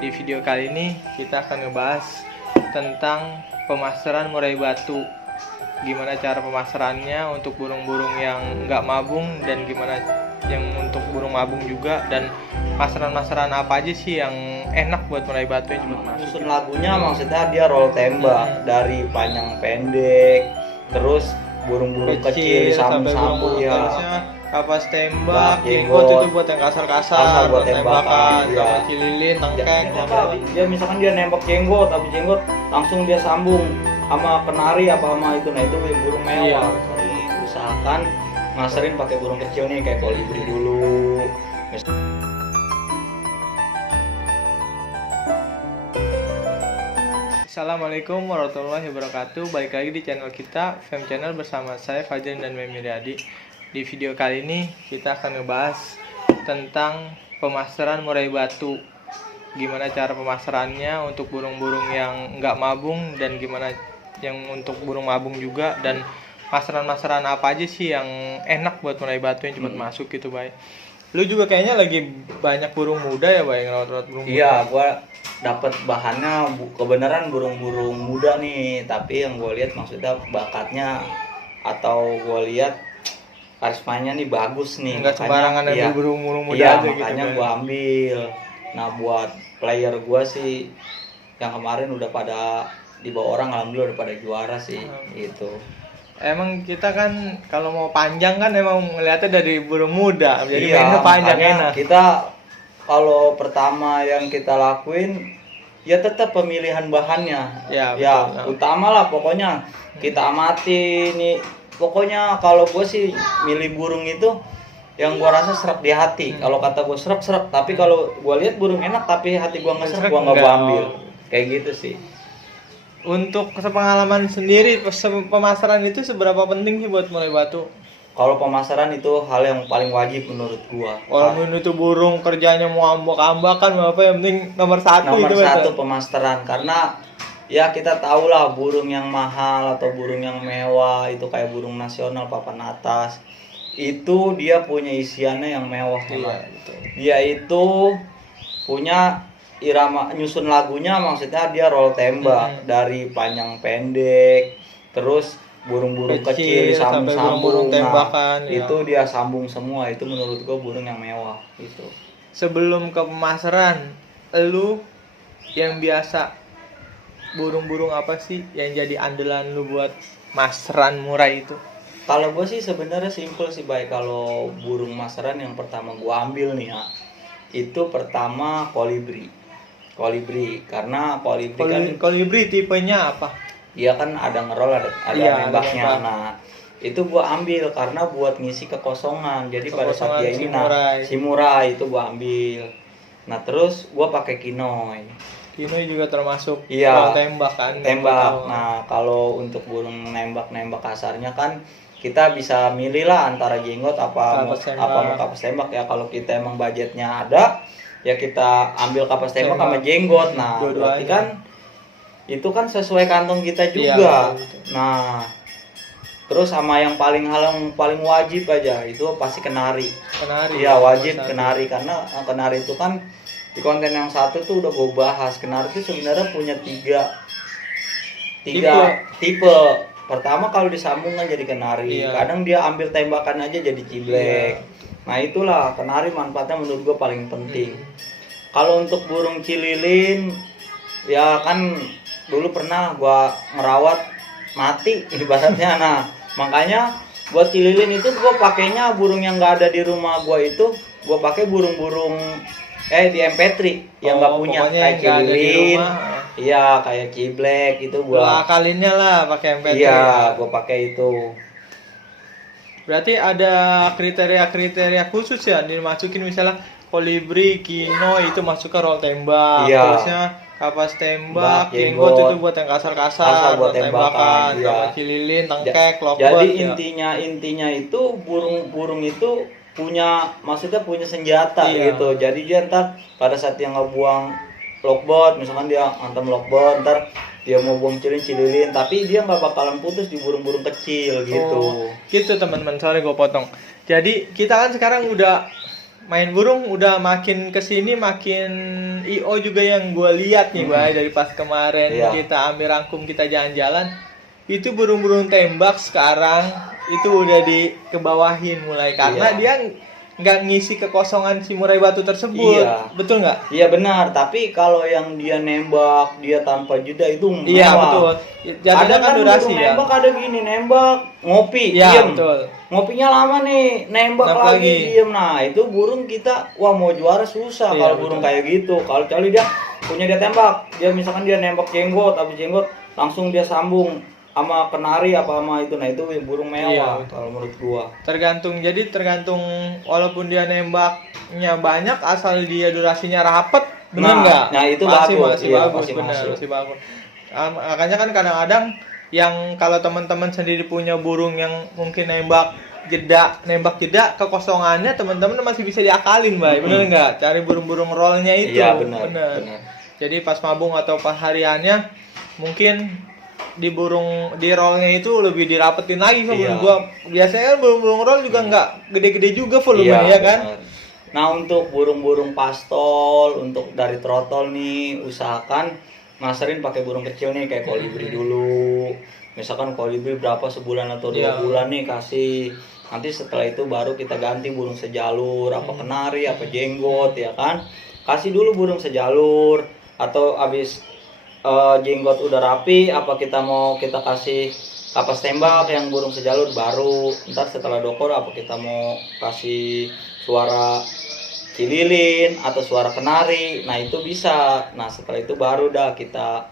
Di video kali ini kita akan ngebahas tentang pemasaran murai batu. Gimana cara pemasarannya untuk burung-burung yang nggak mabung dan gimana yang untuk burung mabung juga, dan masaran-masaran apa aja sih yang enak buat murai batu yang cepat masuk. Susun lagunya maksudnya dia roll tembak dari panjang pendek, terus burung-burung kecil disambung-sambung ya. Kapas tembak, jenggot itu buat yang kasar-kasar, buat tembakan, ya. Cililin, tangkeng. Dia misalkan dia nembak jenggot, tapi jenggot langsung dia sambung sama kenari apa sama itu, nah itu burung mewah. Usahakan masarin pakai burung kecil nih kayak kolibri dulu. Assalamualaikum warahmatullahi wabarakatuh. Balik lagi di channel kita, Fem Channel, bersama saya Fajar dan Memi Riyadi. Di video kali ini kita akan ngebahas tentang pemasaran murai batu. Gimana cara pemasarannya untuk burung-burung yang nggak mabung dan gimana yang untuk burung mabung juga, dan masaran-masaran apa aja sih yang enak buat murai batu yang cepat masuk gitu, Bay. Lu juga kayaknya lagi banyak burung muda ya, Bay, ngerawat-rawat burung muda. Iya, gua dapat bahannya kebenaran burung-burung muda nih, tapi yang gua lihat maksudnya bakatnya atau gua lihat karismanya nih bagus nih. Nggak sembarangan ambil burung-burung muda iya, aja gitu. Makanya gua ambil. Nah, buat player gua sih yang kemarin udah pada dibawa orang, alhamdulillah udah pada juara sih gitu. Emang kita kan kalau mau panjang kan emang ngeliatnya dari burung muda, jadi Iya, mainnya panjang enak. Kita kalau pertama yang kita lakuin ya tetap pemilihan bahannya. Ya, betul. Utama lah pokoknya kita amati nih. Pokoknya kalau gue sih milih burung itu yang gue rasa serap di hati. Kalau kata gue serap, tapi kalau gue lihat burung enak tapi hati gue nggak serap, gue nggak gue ambil. Kayak gitu sih. Untuk sepengalaman sendiri, pemasaran itu seberapa penting sih buat murai batu? Kalau pemasaran itu hal yang paling wajib menurut gue. Walaupun itu burung kerjanya mau ambak-ambakan apa, yang penting nomor satu pemasaran, karena ya kita tahu lah burung yang mahal atau burung yang mewah itu kayak burung nasional papan atas itu dia punya isiannya yang mewah. Dia itu punya irama nyusun lagunya, maksudnya dia roll tembak dari panjang pendek, terus burung-burung kecil disambung-sambung, tembakan, itu dia sambung semua. Itu menurut gua burung yang mewah itu. Sebelum ke pemasaran, lu yang biasa burung-burung apa sih yang jadi andalan lu buat masaran murai itu? Kalau gue sih sebenarnya simpel sih, baik. Kalau burung masaran yang pertama gue ambil nih ya, itu pertama kolibri, karena kolibri tipenya apa? Dia kan ada ngerol, ada nembaknya. Nah itu gue ambil karena buat ngisi kekosongan. Jadi pada saat dia ini si murai itu gue ambil. Nah terus gue pakai kinoi. Kinoi juga termasuk tembak kan? Tembak. Nah, kalau untuk burung nembak kasarnya kan kita bisa milih lah antara jenggot apa mau kapas tembak ya. Kalau kita emang budgetnya ada, ya kita ambil kapas tembak sama jenggot. Nah, berarti kan itu kan sesuai kantong kita juga. Nah, terus sama yang paling wajib aja itu pasti kenari. Iya, wajib kenari, karena kenari itu kan di konten yang satu tuh udah gue bahas. Kenari itu sebenarnya punya tiga tipe. Pertama kalau disambung kan jadi kenari. Kadang dia ambil tembakan aja jadi ciblek. Nah itulah kenari manfaatnya menurut gue paling penting. Kalau untuk burung cililin, ya kan dulu pernah gue ngerawat mati ibaratnya. Nah makanya buat cililin itu gue pakainya burung yang nggak ada di rumah gue itu. Gue pakai burung-burung di MP3 yang nggak punya kayak cililin, iya kayak ciblek itu gua akalinnya lah pakai MP3. Iya, gua pakai itu. Berarti ada kriteria khusus ya dimasukin, misalnya kolibri, kino itu masuk ke roll tembak, terusnya kapas tembak, jenggot itu buat yang kasar-kasar, buat tembakan, sama cililin, tangkek, lockbird. Jadi intinya itu burung itu punya senjata gitu. Jadi dia ntar pada saat dia ngebuang lockbird, misalkan dia ngantem lockbird, ntar dia mau buang cililin, tapi dia nggak bakalan putus di burung-burung kecil gitu. Gitu teman-teman, sorry gue potong. Jadi kita kan sekarang udah main burung udah makin kesini makin IO juga yang gue lihat nih Bay, dari pas kemarin kita ambil rangkum kita jalan-jalan, itu burung-burung tembak sekarang itu udah dikebawahin mulai karena dia nggak ngisi kekosongan si murai batu tersebut. Betul nggak? Iya benar, tapi kalau yang dia nembak dia tanpa jeda itu mewah. Iya betul. Ada kan durasi ya. Nembak ada gini, nembak ngopi, diem. Betul. Ngopinya lama nih, nembak lagi diem. Nah itu burung kita, wah mau juara susah kalau burung kayak gitu. Kalau dia punya dia tembak, dia misalkan dia nembak jenggot, habis jenggot langsung dia sambung sama kenari apa sama itu, nah itu burung mewah kalau menurut gua. Tergantung walaupun dia nembaknya banyak asal dia durasinya rapet, benar nggak? Nah itu masih bagus, masih bagus. Makanya kan kadang-kadang yang kalau teman-teman sendiri punya burung yang mungkin nembak jeda kekosongannya teman-teman masih bisa diakalin, Bay. Benar nggak? Cari burung-burung rollnya itu. Iya benar. Jadi pas mabung atau pas hariannya mungkin di rollnya itu lebih dirapetin lagi sama gua. Biasanya burung-burung roll juga nggak gede-gede juga volumenya kan. Nah untuk burung-burung pastol, untuk dari trotol nih usahakan masterin pakai burung kecil nih kayak kolibri dulu. Misalkan kolibri berapa sebulan atau 2 bulan nih kasih. Nanti setelah itu baru kita ganti burung sejalur, apa kenari, apa jenggot ya kan. Kasih dulu burung sejalur atau abis jenggot udah rapi, apa kita kasih kapas tembak yang burung sejalur baru. Ntar setelah dokor apa kita mau kasih suara cililin atau suara kenari, nah itu bisa. Nah setelah itu baru dah kita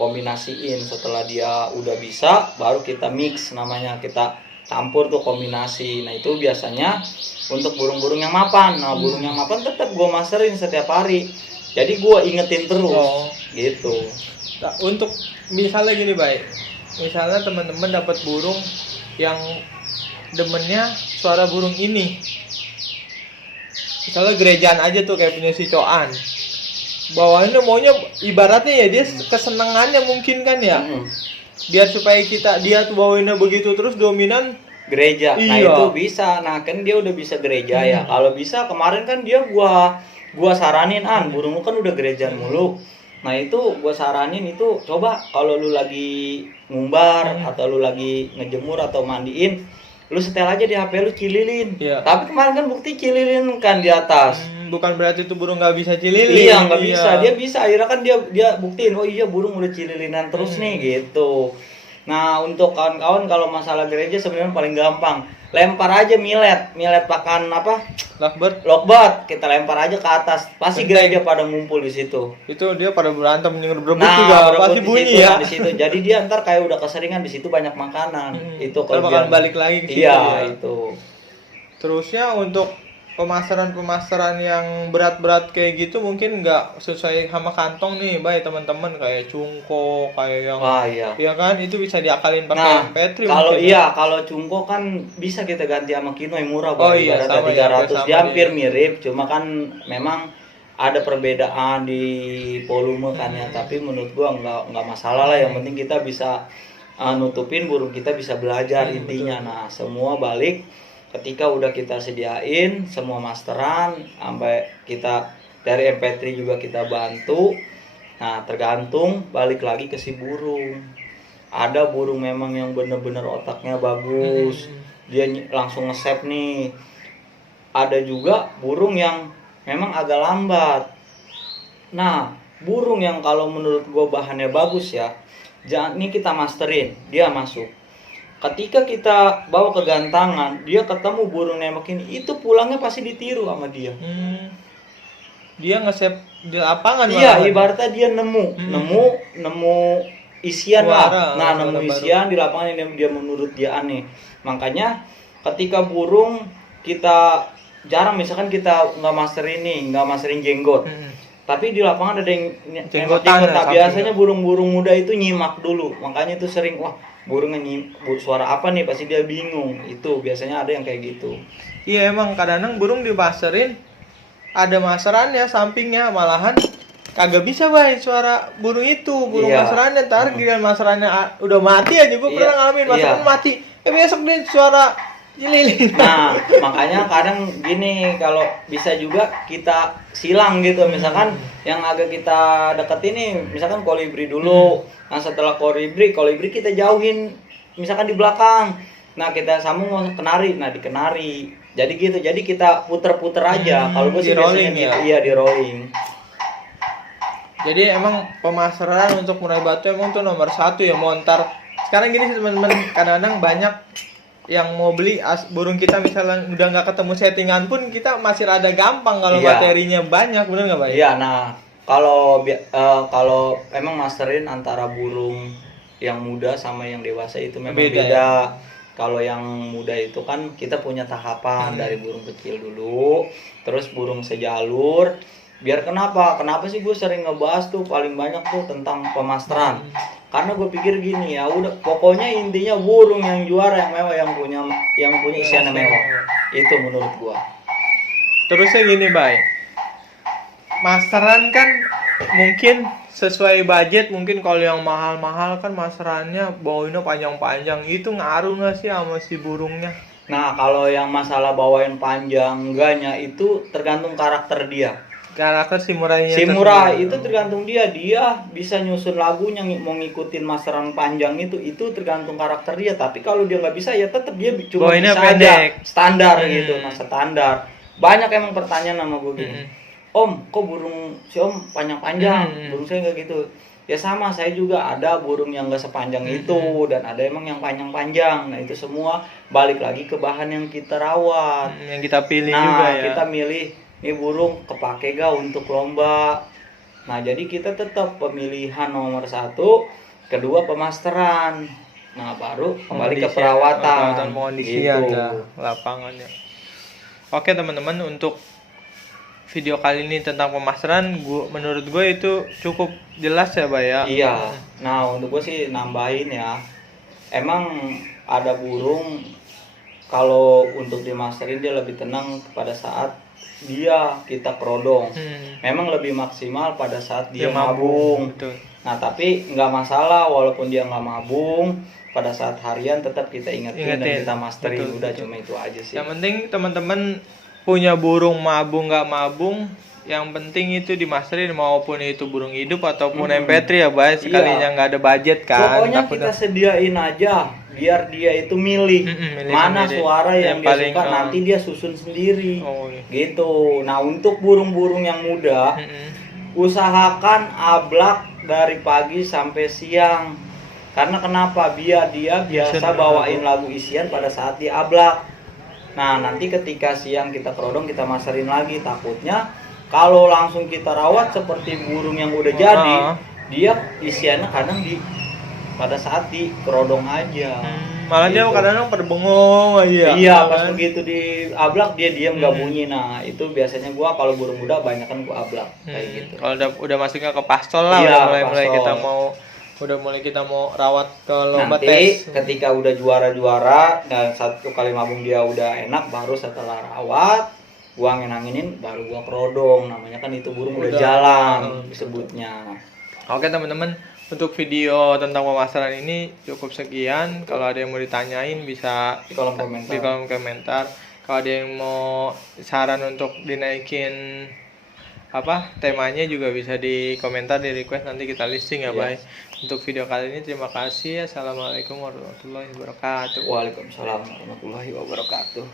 kombinasiin. Setelah dia udah bisa baru kita mix, namanya kita campur tuh kombinasi. Nah itu biasanya untuk burung-burung yang mapan. Nah burung yang mapan tetap gue masterin setiap hari, jadi gue ingetin terus gitu. Nah, untuk misalnya gini Bay, misalnya teman-teman dapat burung yang demennya suara burung ini, misalnya gerejaan aja tuh kayak punya si Coan, bawaannya maunya ibaratnya ya dia kesenangannya mungkin kan ya, biar supaya dia tuh bawainnya begitu terus dominan gereja. Nah itu bisa, nah kan dia udah bisa gereja ya. Kalau bisa kemarin kan dia gua saranin burung lu kan udah gerejaan mulu. Nah itu gua saranin itu coba kalau lu lagi ngumbar atau lu lagi ngejemur atau mandiin, lu setel aja di HP lu cililin. Tapi kemarin kan bukti cililin kan di atas. Bukan berarti itu burung nggak bisa cililin. Iya nggak bisa, dia bisa. Akhirnya kan dia buktiin, oh iya burung udah cililinan terus nih gitu. Nah untuk kawan-kawan kalau masalah gereja sebenarnya paling gampang, lempar aja milet pakan apa? Lovebird, kita lempar aja ke atas, pasti gereja pada ngumpul di situ. Itu dia pada berantem berebut juga, pasti bunyi ya. Di situ. Jadi dia ntar kayak udah keseringan di situ banyak makanan. Itu kalau bakal balik lagi ke situ. Iya itu. Terusnya untuk pemasaran yang berat-berat kayak gitu mungkin nggak sesuai sama kantong nih, Bay, teman-teman, kayak cungko, kayak yang ya kan itu bisa diakalin pakai petri. Kalau cungko kan bisa kita ganti sama kino yang murah, Bay. Sama 300 dia hampir mirip, cuma kan memang ada perbedaan di volume kan ya, tapi menurut gua nggak masalah lah, yang penting kita bisa nutupin burung kita bisa belajar intinya. Nah semua balik ketika udah kita sediain semua masteran, sampai kita dari MP3 juga kita bantu. Nah tergantung balik lagi ke si burung. Ada burung memang yang bener-bener otaknya bagus, dia langsung nge-save nih. Ada juga burung yang memang agak lambat. Nah burung yang kalau menurut gue bahannya bagus ya, ini kita masterin, dia masuk. Ketika kita bawa ke gantangan, dia ketemu burung nembak ini, itu pulangnya pasti ditiru sama dia. Dia nge-save di lapangan. Iya, ibaratnya dia nemu isian lah. Nah, nemu isian di lapangan yang dia menurut dia aneh. Makanya ketika burung kita jarang, misalkan kita nggak masterin jenggot. Tapi di lapangan ada yang jenggotan. Nah, biasanya burung-burung muda itu nyimak dulu. Makanya itu sering, wah burungnya suara apa nih, pasti dia bingung. Itu biasanya ada yang kayak gitu. Iya emang kadang-kadang burung dimasterin ada masterannya sampingnya, malahan kagak bisa Bay suara burung itu, burung masterannya. Ntar giliran masterannya udah mati aja, gue pernah ngalamin masteran mati. Besok dia suara Lilin. Nah, makanya kadang gini, kalau bisa juga kita silang gitu. Misalkan yang agak kita deket ini, misalkan kolibri dulu. Nah, setelah kolibri kita jauhin misalkan di belakang. Nah, kita sambung kenari. Nah, di kenari. Jadi gitu. Jadi kita puter-puter aja. Kalau gue sih biasanya gitu. Iya, di rolling. Jadi emang pemasaran untuk murai batu emang tuh nomor 1 ya, montar. Sekarang gini sih teman-teman, kadang-kadang banyak yang mau beli burung kita misalnya udah nggak ketemu settingan pun kita masih rada gampang kalau materinya banyak, bener nggak Pak? Iya, nah kalau emang masterin antara burung yang muda sama yang dewasa itu memang beda. Ya? Kalau yang muda itu kan kita punya tahapan dari burung kecil dulu, terus burung sejalur. Biar kenapa sih gue sering ngebahas tuh paling banyak tuh tentang pemasteran. Karena gue pikir gini ya, udah pokoknya intinya burung yang juara, yang mewah, yang punya isian mewah. Itu menurut gue. Terusnya gini, Bay. Masteran kan mungkin sesuai budget, mungkin kalau yang mahal-mahal kan masterannya bawahnya panjang-panjang, itu ngaruh nggak sih sama si burungnya? Nah, kalau yang masalah bawain panjang enggaknya itu tergantung karakter dia. Karakter si murahnya. Si murah itu tergantung dia bisa nyusun lagunya mau ngikutin masteran panjang itu tergantung karakter dia. Tapi kalau dia nggak bisa ya tetap dia cuma bisa aja standar gitu, standar. Banyak emang pertanyaan sama gue gini, Om, kok burung si Om panjang-panjang, burung saya nggak gitu. Ya sama, saya juga ada burung yang nggak sepanjang itu dan ada emang yang panjang-panjang. Nah itu semua balik lagi ke bahan yang kita rawat, yang kita pilih juga ya. Kita milih ini burung kepake gak untuk lomba. Nah jadi kita tetap pemilihan nomor 1, kedua pemasteran. Nah baru kembali ke perawatan kondisian gitu. Lapangannya. Oke teman-teman, untuk video kali ini tentang pemasteran, menurut gue itu cukup jelas ya, Bay ya. Iya. Nah untuk gue sih nambahin ya, emang ada burung kalau untuk dimasterin dia lebih tenang pada saat kita kerodong. Memang lebih maksimal pada saat dia mabung. Betul. Nah tapi nggak masalah walaupun dia nggak mabung, pada saat harian tetap kita ingetin dan kita masterin. Betul, udah cuma itu aja sih. Yang penting teman-teman punya burung mabung nggak mabung, yang penting itu dimasterin, maupun itu burung hidup ataupun MP3 ya, Bay. Sekalinya nggak ada budget kan. Pokoknya kita sediain aja biar dia itu milih mana sendiri. Suara yang dia suka, nanti dia susun sendiri. Gitu. Nah untuk burung-burung yang muda, usahakan ablak dari pagi sampai siang. Karena kenapa? Biar dia biasa bawain lagu isian pada saat dia ablak. Nah nanti ketika siang kita kerodong, kita masterin lagi. Takutnya kalau langsung kita rawat seperti burung yang udah jadi, dia isiannya kadang pada saat di kerodong aja. Malah gitu. Dia kadang-kadang berbengong aja. Iya, pas begitu di ablak dia diam nggak bunyi. Nah, itu biasanya gua kalau burung muda banyak kan gua ablak kayak gitu. Kalau udah masuknya ke pastol lah, udah mulai kita mau rawat ke lomba tes. Nanti ketika udah juara-juara dan satu kali mabung dia udah enak, baru setelah rawat gua ngenanginin, baru gua kerodong. Namanya kan itu burung udah jalan disebutnya. Oke teman-teman, untuk video tentang pemasaran ini cukup sekian. Kalau ada yang mau ditanyain bisa di kolom komentar. Kalau ada yang mau saran untuk dinaikin temanya juga bisa di komentar, di request, nanti kita listing ya, Bay. Untuk video kali ini terima kasih. Assalamualaikum warahmatullahi wabarakatuh. Waalaikumsalam warahmatullahi wabarakatuh.